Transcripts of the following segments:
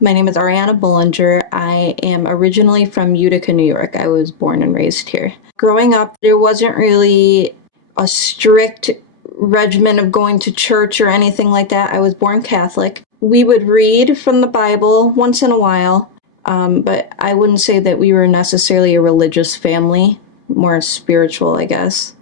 My name is Arienna Bullinger. I am originally from Utica, New York. I was born and raised here. Growing up, there wasn't really a strict regimen of going to church or anything like that. I was born Catholic. We would read from the Bible once in a while, but I wouldn't say that we were necessarily a religious family, more spiritual, I guess.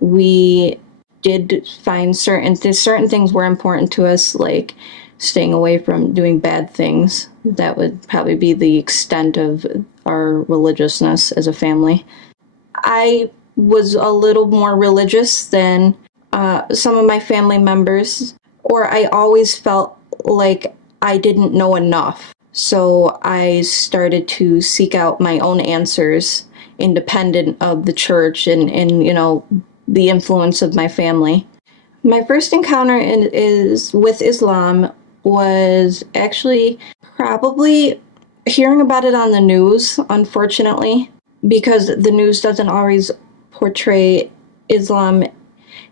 We did find certain things were important to us, like staying away from doing bad things. That would probably be the extent of our religiousness as a family. I was a little more religious than some of my family members, or I always felt like I didn't know enough. So I started to seek out my own answers independent of the church and the influence of my family. My first encounter is with Islam was actually probably hearing about it on the news, unfortunately, because the news doesn't always portray Islam.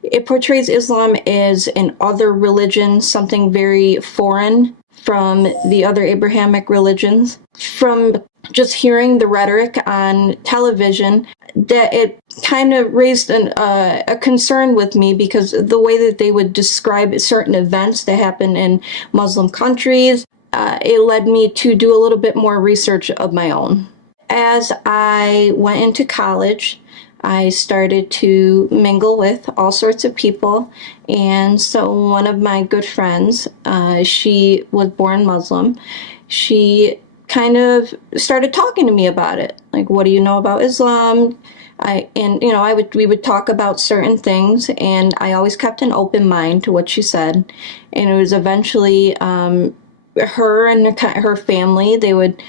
It portrays Islam as an other religion, something very foreign from the other Abrahamic religions. From just hearing the rhetoric on television, that it kind of raised a concern with me, because the way that they would describe certain events that happen in Muslim countries, it led me to do a little bit more research of my own. As I went into college, I started to mingle with all sorts of people, and so one of my good friends, she was born Muslim. She kind of started talking to me about it. Like, what do you know about Islam? We would talk about certain things, and I always kept an open mind to what she said. And it was eventually her and her family, they would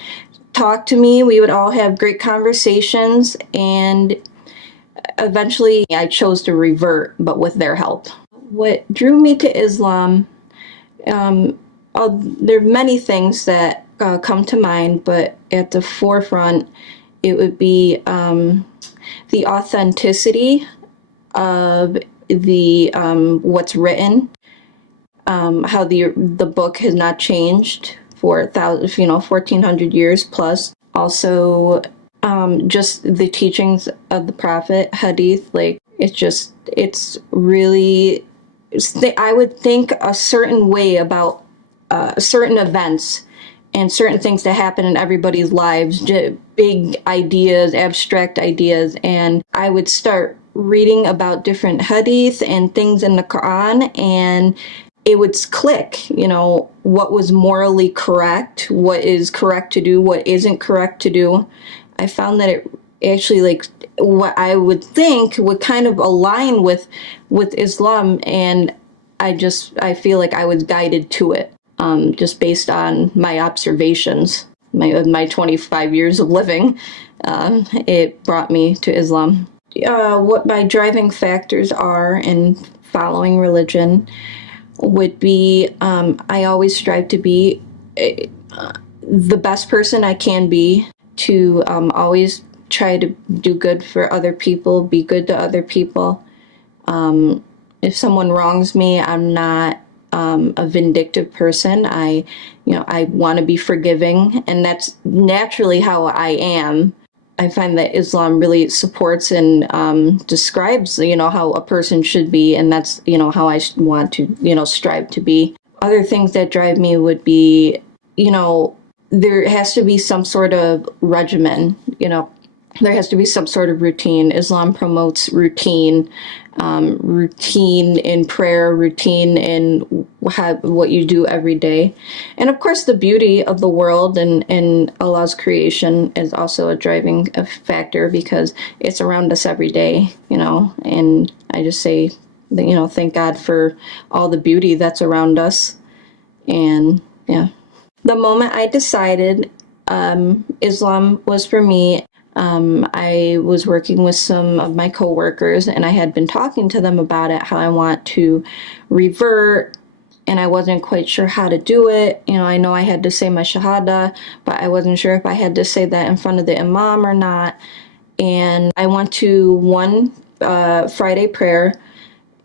talk to me. We would all have great conversations, and eventually I chose to revert, but with their help. What drew me to Islam, there are many things that come to mind, but at the forefront, it would be the authenticity of the what's written, how the book has not changed for 1,400 years plus. Also, just the teachings of the Prophet, Hadith, like it's really, I would think a certain way about certain events and certain things that happen in everybody's lives, big ideas, abstract ideas, and I would start reading about different hadith and things in the Quran, and it would click, what was morally correct, what is correct to do, what isn't correct to do. I found that it actually, like, what I would think would kind of align with Islam, and I feel like I was guided to it, just based on my observations, my 25 years of living. It brought me to Islam. What my driving factors are in following religion would be, I always strive to be the best person I can be, to always try to do good for other people, be good to other people. If someone wrongs me, I'm not a vindictive person. I want to be forgiving, and that's naturally how I am. I find that Islam really supports and describes, how a person should be, and that's, how I want to, strive to be. Other things that drive me would be, there has to be some sort of regimen, there has to be some sort of routine. Islam promotes routine, routine in prayer, routine in what you do every day. And of course, the beauty of the world and Allah's creation is also a driving factor, because it's around us every day, and I just say, thank God for all the beauty that's around us. And yeah. The moment I decided Islam was for me, I was working with some of my coworkers, and I had been talking to them about it, how I want to revert, and I wasn't quite sure how to do it. I know I had to say my shahada, but I wasn't sure if I had to say that in front of the imam or not. And I went to one Friday prayer,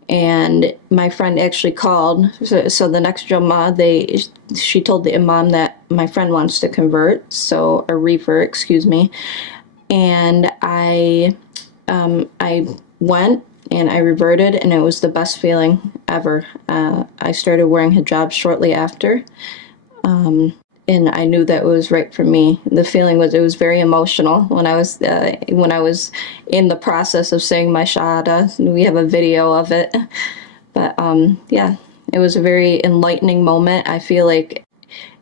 and my friend actually called. So the next Jummah, she told the imam that my friend wants to convert, so a revert, excuse me. And I went and I reverted, and it was the best feeling ever. I started wearing hijab shortly after, and I knew that it was right for me. The feeling was, it was very emotional when I was in the process of saying my shahada. We have a video of it, but yeah, it was a very enlightening moment. I feel like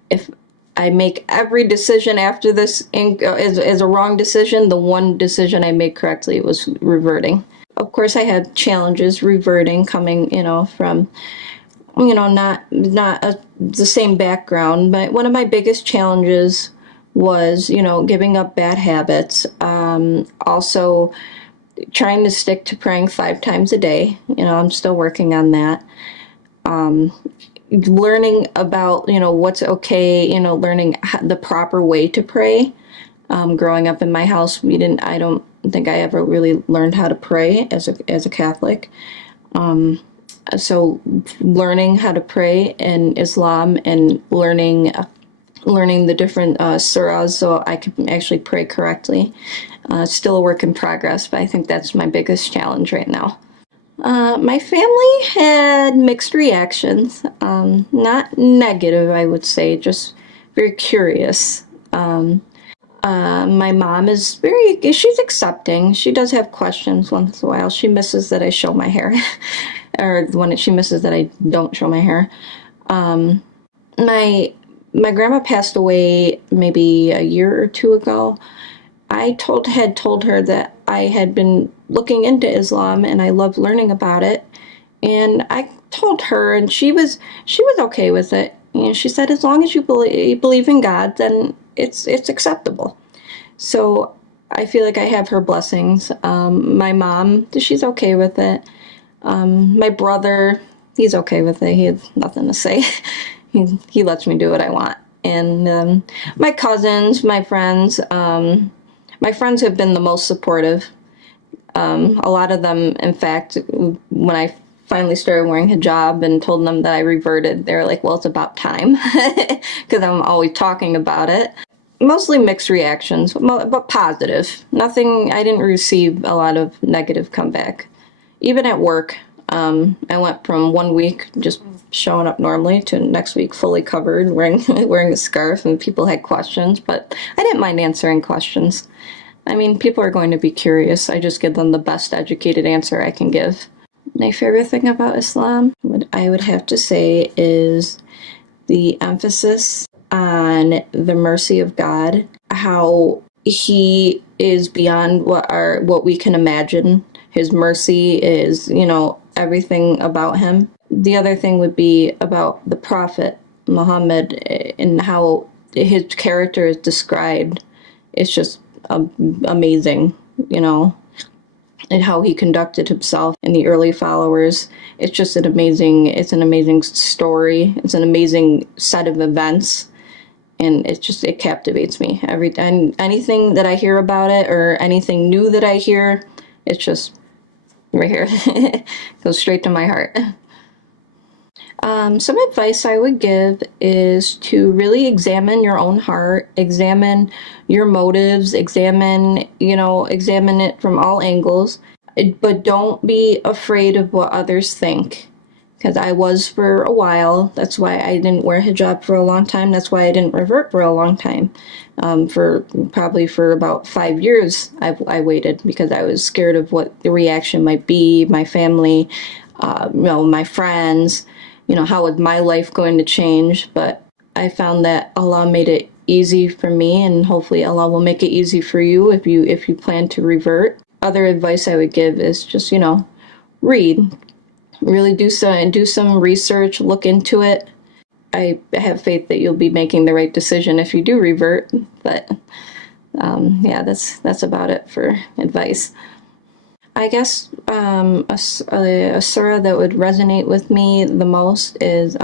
if I make every decision after this is a wrong decision, the one decision I made correctly was reverting. Of course, I had challenges reverting, coming, from, not the same background. But one of my biggest challenges was, giving up bad habits. Also, trying to stick to praying 5 times a day. I'm still working on that. Learning about, what's okay, learning the proper way to pray. Growing up in my house, I don't think I ever really learned how to pray as a Catholic. So learning how to pray in Islam and learning the different surahs so I can actually pray correctly. Still a work in progress, but I think that's my biggest challenge right now. My family had mixed reactions, not negative, I would say, just very curious. My mom is she's accepting. She does have questions once in a while. She misses that I show my hair, or she misses that I don't show my hair. My grandma passed away maybe a year or 2 ago. I had told her that I had been looking into Islam and I loved learning about it. And I told her, and she was okay with it. She said, as long as you believe in God, then it's acceptable. So I feel like I have her blessings. My mom, she's okay with it. My brother, he's okay with it. He has nothing to say. He lets me do what I want. And my cousins, my friends have been the most supportive. A lot of them, in fact, when I finally started wearing hijab and told them that I reverted, they were like, well, it's about time, because I'm always talking about it. Mostly mixed reactions, but positive. Nothing, I didn't receive a lot of negative comeback. Even at work, I went from 1 week just showing up normally to next week fully covered, wearing a scarf, and people had questions, but I didn't mind answering questions. I mean, people are going to be curious. I just give them the best educated answer I can give. My favorite thing about Islam, what I would have to say, is the emphasis on the mercy of God, how He is beyond what we can imagine. His mercy is, everything about Him. The other thing would be about the Prophet Muhammad and how his character is described. It's just amazing, and how he conducted himself and the early followers. It's just an amazing story. It's an amazing set of events, and it captivates me anything that I hear about it, or anything new that I hear, it's just right here. Goes straight to my heart. Some advice I would give is to really examine your own heart, examine your motives, examine it from all angles, but don't be afraid of what others think. Because I was for a while. That's why I didn't wear hijab for a long time. That's why I didn't revert for a long time. For about 5 years, I waited, because I was scared of what the reaction might be, my family, my friends. How was my life going to change? But I found that Allah made it easy for me, and hopefully Allah will make it easy for you if you plan to revert. Other advice I would give is just, read. Really do some research, look into it. I have faith that you'll be making the right decision if you do revert. But yeah, that's about it for advice. I guess a surah that would resonate with me the most is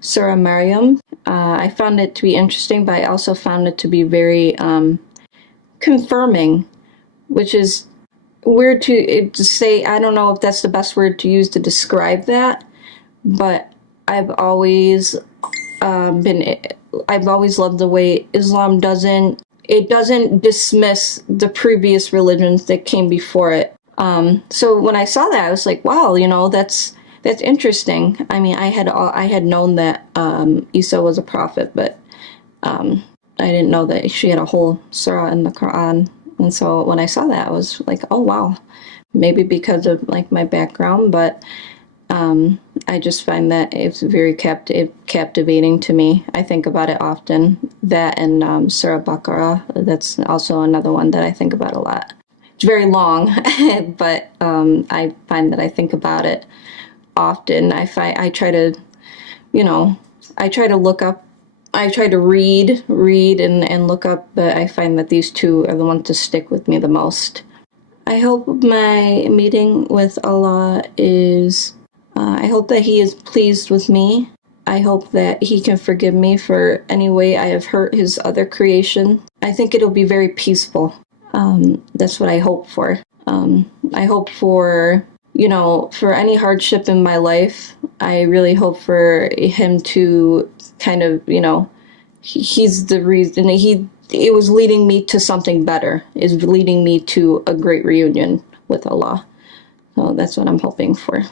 Surah Maryam. I found it to be interesting, but I also found it to be very confirming, which is weird to say. I don't know if that's the best word to use to describe that, but I've always I've always loved the way Islam doesn't dismiss the previous religions that came before it. So when I saw that, I was like, wow, that's interesting. I mean, I had known that Isa was a prophet, but I didn't know that she had a whole surah in the Quran. And so when I saw that, I was like, oh wow, maybe because of like my background, but I just find that it's very captivating to me. I think about it often. That and Surah Baqarah, that's also another one that I think about a lot. It's very long, but I find that I think about it often. I try to, I try to look up, I try to read and look up, but I find that these two are the ones to stick with me the most. I hope my meeting with Allah is, I hope that He is pleased with me. I hope that He can forgive me for any way I have hurt His other creation. I think it'll be very peaceful. That's what I hope for. I hope for, for any hardship in my life, I really hope for Him to kind of, He's the reason, it was leading me to something better, is leading me to a great reunion with Allah. So that's what I'm hoping for.